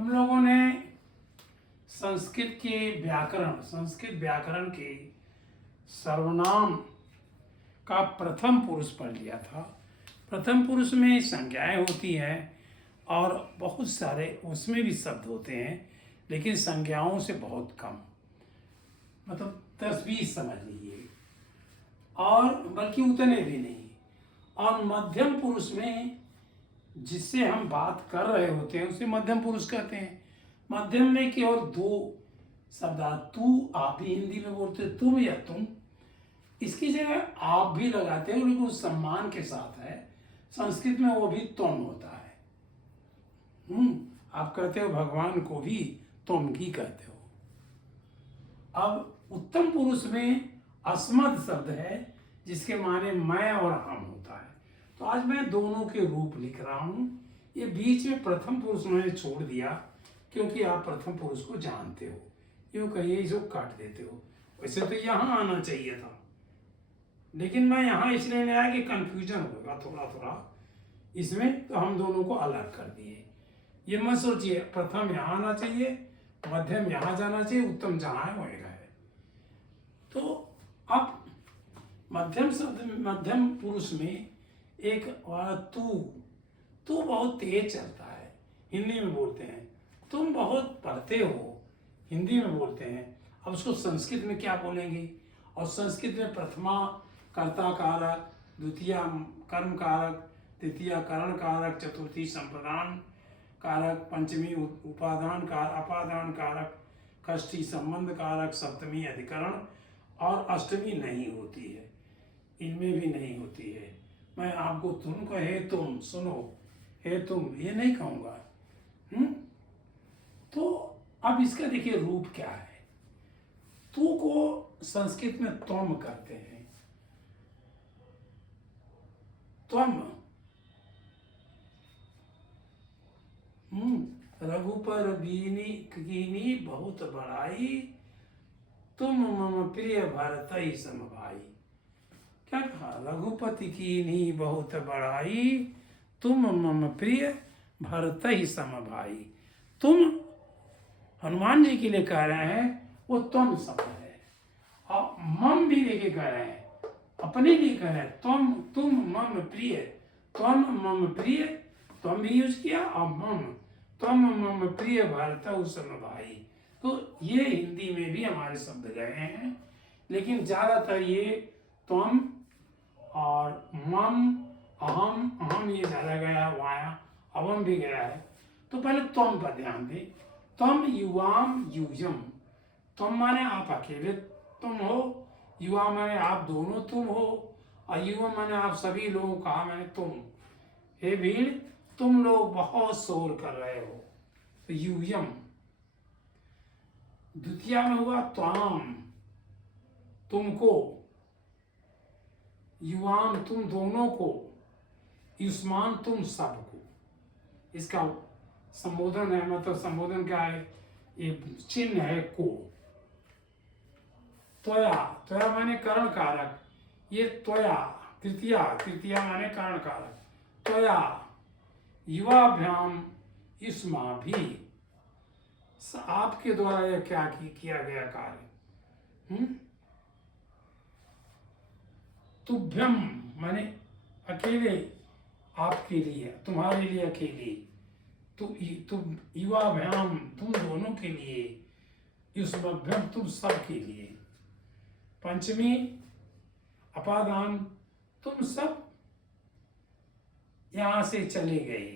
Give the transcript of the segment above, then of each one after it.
हम लोगों ने संस्कृत व्याकरण के सर्वनाम का प्रथम पुरुष पढ़ लिया था। प्रथम पुरुष में संज्ञाएं होती हैं और बहुत सारे उसमें भी शब्द होते हैं, लेकिन संज्ञाओं से बहुत कम, मतलब 10-20 समझ लीजिए, और बल्कि उतने भी नहीं। और मध्यम पुरुष में जिससे हम बात कर रहे होते हैं उसे मध्यम पुरुष कहते हैं। मध्यम में केवल 2 शब्द, तू आप भी हिंदी में बोलते हैं तुम या तुम, इसकी जगह आप भी लगाते हो, लेकिन उस सम्मान के साथ है। संस्कृत में वो भी तुम होता है। आप कहते हो भगवान को भी तुम ही कहते हो। अब उत्तम पुरुष में अस्मद शब्द है जिसके माने मैं और हम होता है। तो आज मैं दोनों के रूप लिख रहा हूं। ये बीच में प्रथम पुरुष मैंने छोड़ दिया क्योंकि आप प्रथम पुरुष को जानते हो, यूं कहिए इसको काट देते हो। वैसे तो यहां आना चाहिए था, लेकिन मैं यहाँ इसलिए नहीं आया कि कंफ्यूजन होगा थोड़ा थोड़ा इसमें, तो हम दोनों को अलग कर दिए। ये मत सोचिए प्रथम यहाँ आना चाहिए, मध्यम यहाँ जाना चाहिए, उत्तम जहाँ है वही है। तो अब मध्यम पुरुष में एक तू बहुत तेज चलता है, हिंदी में बोलते हैं। तुम बहुत पढ़ते हो, हिंदी में बोलते हैं। अब उसको संस्कृत में क्या बोलेंगे? और संस्कृत में प्रथमा कर्ता कारक, द्वितीया कर्म कारक, तृतीया करण कारक, चतुर्थी संप्रदान कारक, पंचमी उपादान अपादान कारक, षष्ठी संबंध कारक, सप्तमी अधिकरण और अष्टमी नहीं होती है। इनमें भी नहीं होती है। मैं आपको तुम को हे तुम सुनो, हे तुम ये नहीं कहूँगा। तो अब इसका देखिए रूप क्या है। तू को संस्कृत में तुम करते हैं। तुम रघुपर कीनी बहुत बड़ाई, तुम मम प्रिय भरत ही सम भाई। क्या कहा? रघुपति कीनी बहुत बड़ाई, तुम मम प्रिय भरत ही सम भाई। तुम हनुमान जी के लिए कह रहे हैं, वो तुम शब्द है। और मम भी लेके कह रहे हैं, अपने लिए कह रहे हैं। तुम मम प्रिय, तुम मम प्रिय, तुम भी यूज किया, और मम तुम मम प्रिय भरत सम भाई। तो ये हिंदी में भी हमारे शब्द गए हैं, लेकिन ज्यादातर ये तुम और मम, अहम ये ज्यादा गया, वाया अवम भी गया है। तो पहले तुम पर ध्यान दें। तुम युवाम यूयम, तुम माने आप अकेले तुम हो, युवा माने आप दोनों तुम हो, और युवा माने आप सभी लोगों का मैंने तुम। हे भीड़, तुम लोग बहुत शोर कर रहे हो, तो यूयम। द्वितीय में हुआ त्वाम, तुमको, युवाम तुम दोनों को, युष्मान तुम सबको। इसका संबोधन है, मतलब संबोधन क्या है? ये चिन्ह है को। त्वया, त्वया माने करण कारक, ये त्वया तृतीया माने करण कारक। त्वया युवाभ्याम युष्मा भी, आपके द्वारा यह क्या किया गया कार्य। तुभ्यम माने अकेले, आपके लिए, तुम्हारे लिए अकेले। तुम युवाभ्याम तुम दोनों के लिए, युष्मभ्यम तुम सब के लिए। पंचमी अपादान, तुम सब यहाँ से चले गए,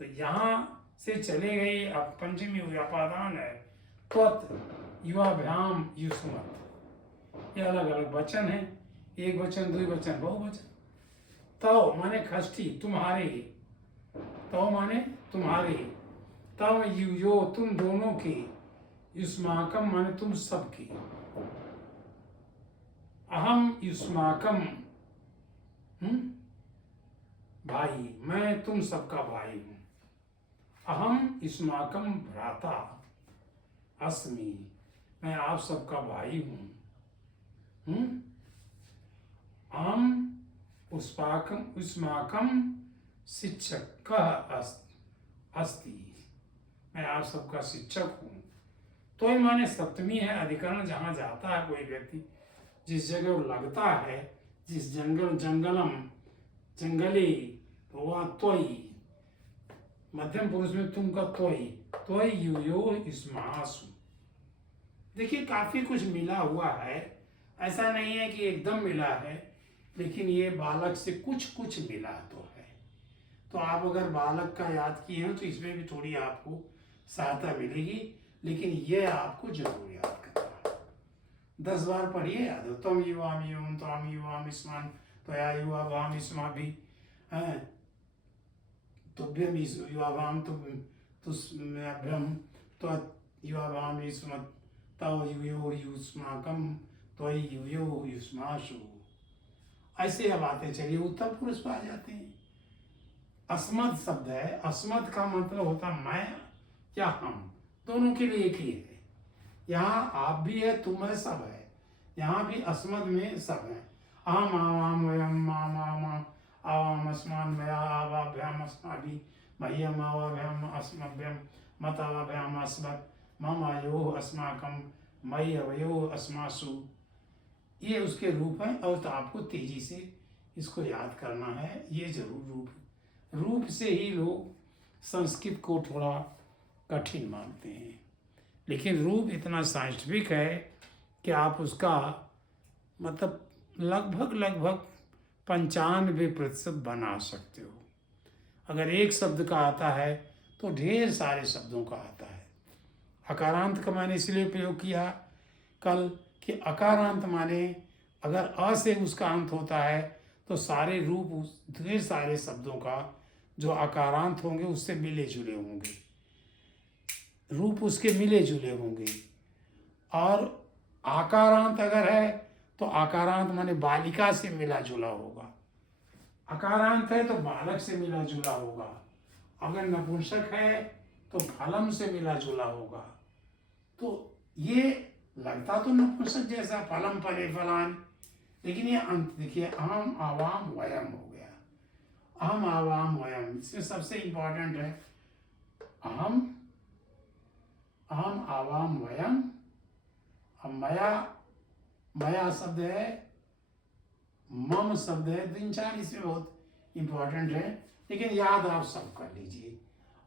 तो यहाँ से चले गए। अब पंचमी अपादान है। त्वत युवाभ्याम युष्मत्, ये अलग अलग वचन है, एक वचन, द्वि वचन, बहुवचन। तव माने षष्ठी, तुम्हारे, तव माने तुम्हारे, तव युयो तुम दोनों के, युष्माकम माने तुम सबके। अहम युष्माकम भाई, मैं तुम सबका भाई हूं। अहम युष्माकम भ्राता अस्मि, मैं आप सबका भाई हूं। अहम उस्माकम शिक्षक अस्ति, मैं आप सबका शिक्षक हूँ। तो ही माने सप्तमी है अधिकरण, जहाँ जाता है कोई व्यक्ति, जिस जगह वो लगता है, जिस जंगलम जंगली, तो वह त्वयि, मध्यम पुरुष में तुम का त्वयि, त्वयि यूयो स्मासु। देखिए काफी कुछ मिला हुआ है, ऐसा नहीं है कि एकदम मिला है, लेकिन ये बालक से कुछ कुछ मिला तो है। तो आप अगर बालक का याद किए हैं तो इसमें भी थोड़ी आपको सहायता मिलेगी, लेकिन ये आपको जरूर याद करना है। 10 बार पढ़िए, याद हो। तम युवाम युवम त्वाम युवाम स्मान त्वया युवा भाम स्माभि, हैं तुभ्यम युवाभाम तुस्म्यभ्यम त्वत् युवाभाम युष्मत् तव युयो युष्माकम त्वयि युयो युष्मासु। ऐसे अब आते चलिए उत्तर पुरुष पर आ जाते हैं। अस्मद शब्द है, अस्मद का मतलब होता मैं या हम, दोनों के लिए एक ही है। यहाँ आप भी है, तुम है, सब है। यहाँ भी अस्मद में सब है। अहम आवाम वयम माम आमा आवाम अस्मान मया आवाभ्याम अस्माभि मह्यम आवाभ्याम अस्मभ्यम मत आवाभ्याम अस्मत् मम आयो अस्माकम मयि अवयो अस्मासु। ये उसके रूप हैं, और तो आपको तेजी से इसको याद करना है। ये जरूर रूप से ही लोग संस्कृत को थोड़ा कठिन मानते हैं, लेकिन रूप इतना साइंटिफिक है कि आप उसका मतलब लगभग 95% बना सकते हो। अगर एक शब्द का आता है तो ढेर सारे शब्दों का आता है। अकारांत का मैंने इसलिए प्रयोग किया कल कि अकारांत माने अगर अ से उसका अंत होता है तो सारे रूप ढेर सारे शब्दों का जो अकारांत होंगे उससे मिले जुले होंगे, रूप उसके मिले जुले होंगे। और आकारांत अगर है तो आकारांत माने बालिका से मिला जुला होगा, अकारांत है तो बालक से मिला जुला होगा, अगर नपुंसक है तो फलम से मिला जुला होगा। तो ये लगता तो नपुंसक जैसा फलम फले फलान, लेकिन ये अंत देखिए अहम आवाम वयम हो गया। अहम आवाम वयम, इसमें सबसे इंपॉर्टेंट है अहम आवाम वयम। मया शब्द है, मम शब्द है, 3-4 इसमें बहुत इंपॉर्टेंट है, लेकिन याद आप सब कर लीजिए।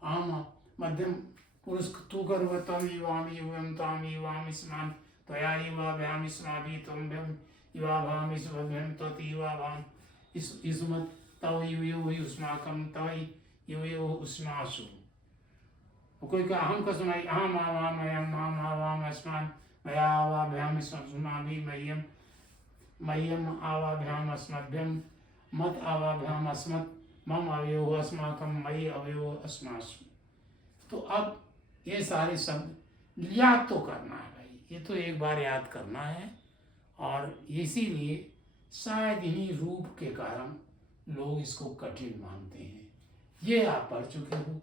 आम मध्यम पुरुष तू करो तम युवाम युवम ताम युवाम स्मान त्वया युवा भ्याम स्माभि तुम भ्यम युवा भाम स्मभ्यम त्वत् युवा भाम स्मत् तव युयो युष्माकम तव युयो उष्मासु। कोई का अहम का सुनाई, अहम आवाम अयम आम आवाम अस्मान मया आवाभ्याम स्माभि मह्यम आवाभ्याम अस्मभ्यम मत आवाभ्याम अस्मत् मम अवयो अस्माकम मयि अवयो अस्मासु। तो अब ये सारे शब्द याद तो करना है भाई, ये तो एक बार याद करना है। और इसीलिए शायद इन्हीं रूप के कारण लोग इसको कठिन मानते हैं। ये आप पढ़ चुके हो,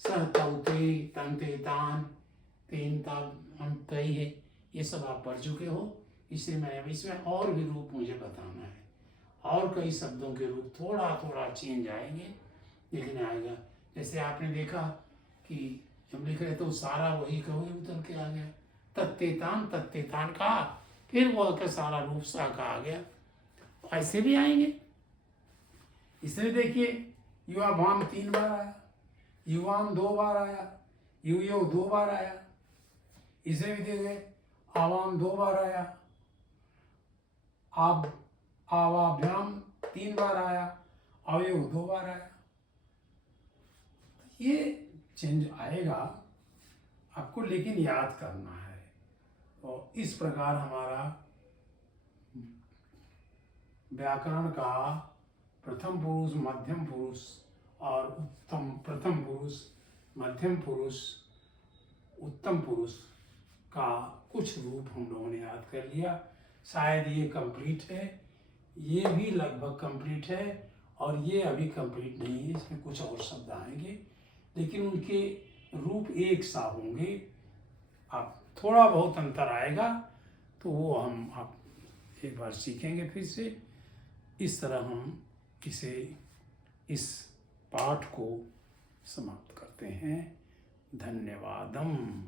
सह तौते तंते तान तेन ताब तई है, ये सब आप पढ़ चुके हो। इसलिए मैंने इसमें और भी रूप मुझे बताना है, और कई शब्दों के रूप थोड़ा चेंज आएंगे, लेकिन आएगा। जैसे आपने देखा कि जब लिख रहे तो सारा वही का वही उतर के आ गया, तत्तेतान कहा, फिर वह का सारा रूप सा का आ गया। ऐसे भी आएंगे। इसलिए देखिए युवा भाम 3 बार आया, युवाम 2 बार आया, युयो 2 बार आया। इसे भी देखिए आवाम 2 बार आया, आप आवाभ्याम 3 बार आया, अवयव 2 बार आया। ये चेंज आएगा आपको, लेकिन याद करना है। और इस प्रकार हमारा व्याकरण का प्रथम पुरुष, मध्यम पुरुष और प्रथम पुरुष, मध्यम पुरुष, उत्तम पुरुष का कुछ रूप हम लोगों ने याद कर लिया। शायद ये कंप्लीट है, ये भी लगभग कंप्लीट है, और ये अभी कंप्लीट नहीं है, इसमें कुछ और शब्द आएंगे, लेकिन उनके रूप एक सा होंगे। आप थोड़ा बहुत अंतर आएगा तो वो हम आप एक बार सीखेंगे फिर से। इस तरह हम इस पाठ को समाप्त करते हैं। धन्यवादम।